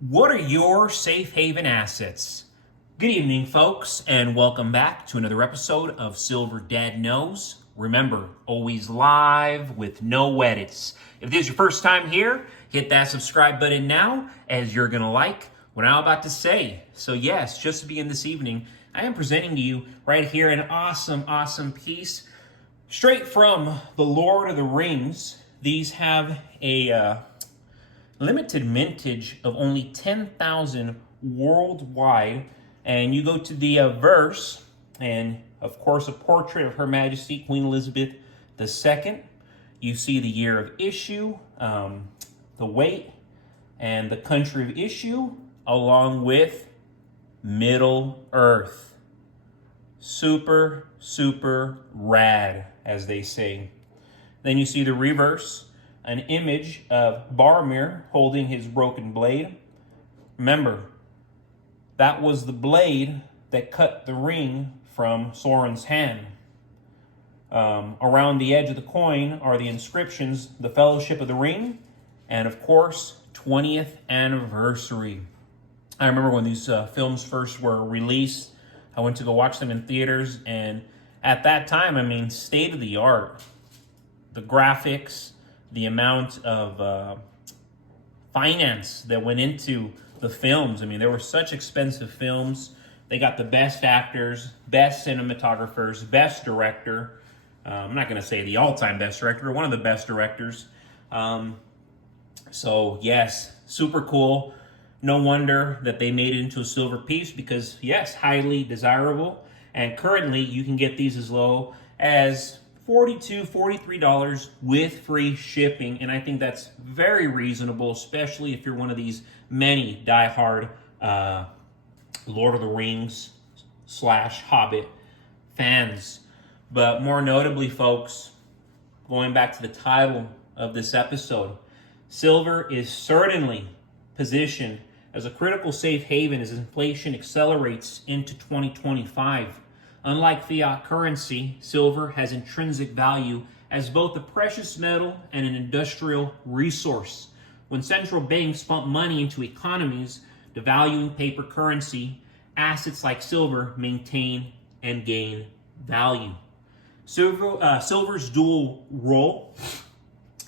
What are your safe haven assets? Good evening, folks, and welcome back to another episode of Silver Dad Knows. Remember, always live with no edits. If this is your first time here, hit that subscribe button now, as you're going to like what I'm about to say. So yes, just to begin this evening, I am presenting to you right here an awesome piece straight from the Lord of the Rings. These have a limited mintage of only 10,000 worldwide. And you go to the verse, and of course a portrait of Her Majesty Queen Elizabeth II. You see the year of issue, the weight, and the country of issue, along with Middle Earth. Super rad, as they say. Then you see the reverse, an image of Boromir holding his broken blade. Remember, that was the blade that cut the ring from Sauron's hand. Around the edge of the coin are the inscriptions, the Fellowship of the Ring, and of course, 20th anniversary. I remember when these films first were released, I went to go watch them in theaters, and at that time, state of the art. The graphics, the amount of finance that went into the films. They were such expensive films. They got the best actors, best cinematographers, best director. I'm not going to say the all-time best director, but one of the best directors. So yes, super cool. No wonder that they made it into a silver piece because, yes, highly desirable. And currently, you can get these as low as $42, $43 with free shipping. And I think that's very reasonable, especially if you're one of these many diehard Lord of the Rings / Hobbit fans. But more notably, folks, going back to the title of this episode, silver is certainly positioned as a critical safe haven as inflation accelerates into 2025. Unlike fiat currency, silver has intrinsic value as both a precious metal and an industrial resource. When central banks pump money into economies, devaluing paper currency, assets like silver maintain and gain value. Silver's dual role,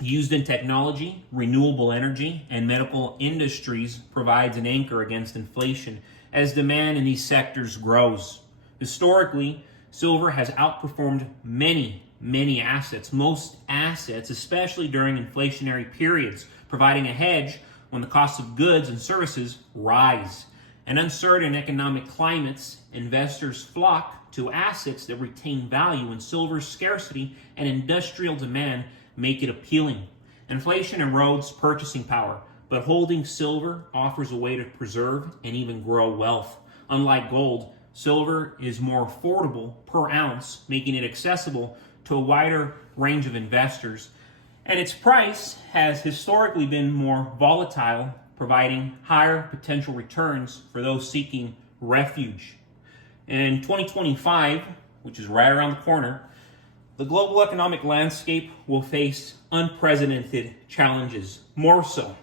used in technology, renewable energy, and medical industries, provides an anchor against inflation as demand in these sectors grows. Historically, silver has outperformed many assets, most assets, especially during inflationary periods, providing a hedge when the cost of goods and services rise. In uncertain economic climates, investors flock to assets that retain value, and silver's scarcity and industrial demand make it appealing. Inflation erodes purchasing power, but holding silver offers a way to preserve and even grow wealth. Unlike gold, silver is more affordable per ounce, making it accessible to a wider range of investors. And its price has historically been more volatile, providing higher potential returns for those seeking refuge. In 2025, which is right around the corner, the global economic landscape will face unprecedented challenges, more so.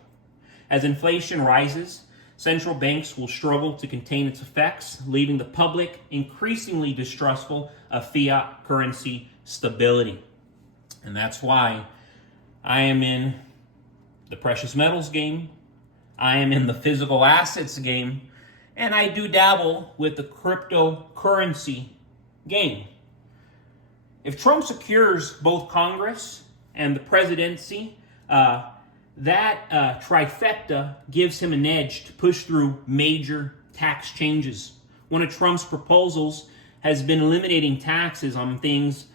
As inflation rises, central banks will struggle to contain its effects, leaving the public increasingly distrustful of fiat currency stability. And that's why I am in the precious metals game, I am in the physical assets game, and I do dabble with the cryptocurrency game. If Trump secures both Congress and the presidency, that trifecta gives him an edge to push through major tax changes. One of Trump's proposals has been eliminating taxes on things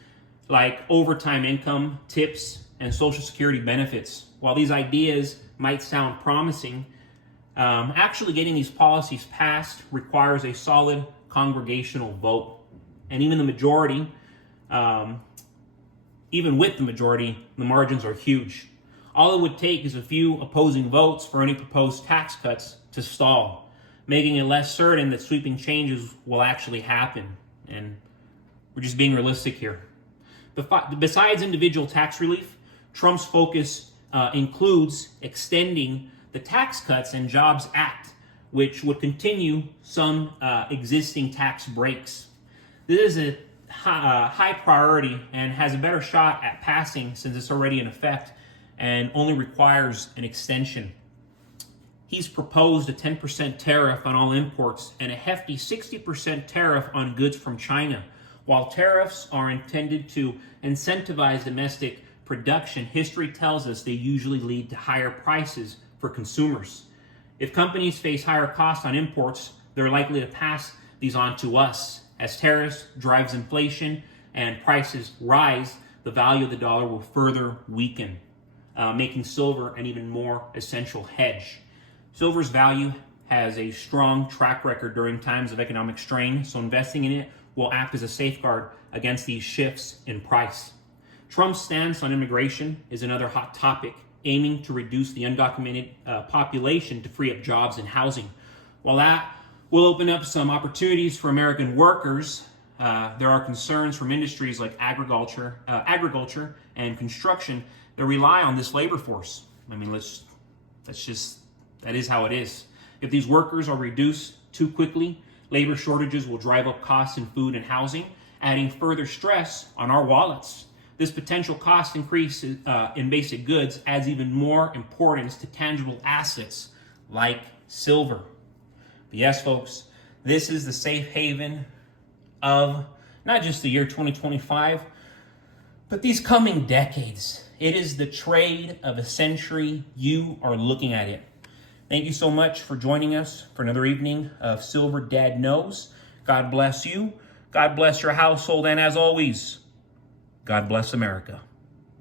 like overtime income, tips, and Social Security benefits. While these ideas might sound promising, actually getting these policies passed requires a solid congregational vote. And even the majority, even with the majority, the margins are huge. All it would take is a few opposing votes for any proposed tax cuts to stall, making it less certain that sweeping changes will actually happen. And we're just being realistic here. Besides individual tax relief, Trump's focus includes extending the Tax Cuts and Jobs Act, which would continue some existing tax breaks. This is a high priority and has a better shot at passing since it's already in effect and only requires an extension. He's proposed a 10% tariff on all imports and a hefty 60% tariff on goods from China. While tariffs are intended to incentivize domestic production, history tells us they usually lead to higher prices for consumers. If companies face higher costs on imports, they're likely to pass these on to us. As tariffs drives inflation and prices rise, the value of the dollar will further weaken, making silver an even more essential hedge. Silver's value has a strong track record during times of economic strain, so investing in it will act as a safeguard against these shifts in price. Trump's stance on immigration is another hot topic, aiming to reduce the undocumented population to free up jobs and housing. While that will open up some opportunities for American workers, there are concerns from industries like agriculture and construction that rely on this labor force. I mean, that is how it is. If these workers are reduced too quickly, labor shortages will drive up costs in food and housing, adding further stress on our wallets. This potential cost increase in basic goods adds even more importance to tangible assets like silver. But yes, folks, this is the safe haven of not just the year 2025, but these coming decades. It is the trade of a century. You are looking at it. Thank you so much for joining us for another evening of Silver Dad Knows. God bless you. God bless your household. And as always, God bless America.